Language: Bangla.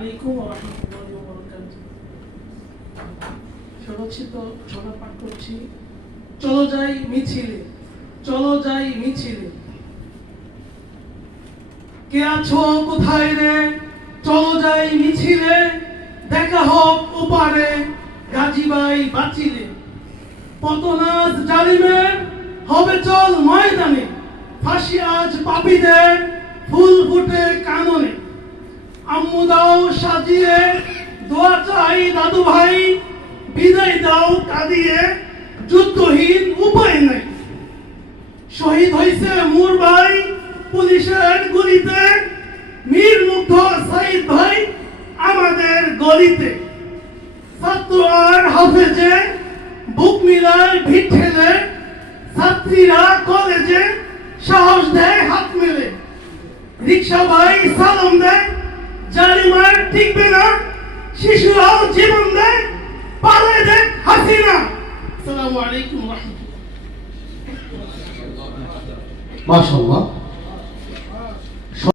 আলাইকুম পাঠ করছি চলো যাই মিছিলে চলো যাই মিছিলে কে আছো কোথায় রে চলো যাই মিছিলে দেখা হোক ওপারে বাঁচিলে পতনাজ জালিমের হবে চল ময়দানে। ফাঁসি আজ পাপীদের আম্মু দাও সাজিয়ে, দোয়া চাই দাদু ভাই, বিদায় দাও কাঁদিয়ে, যুদ্ধহীন উপায় নাই। শহীদ হয়েছে ভাই, পুলিশের মীর মুগ্ধ সাইদ ভাই আমাদের গলিতে। ছাত্র আর হাফেজে, বুক মিলায় ভিড় ঠেলে, ছাত্রীরা কলেজে সাহস দেয় হাত মেলে। রিক্সা ভাই সালাম দেয় টিকবে না। শিশুরাও জীবন দেয় পালে দেখ হাসিনা। আসসালামু আলাইকুম রাহমাতুল্লাহ। মাশাল্লাহ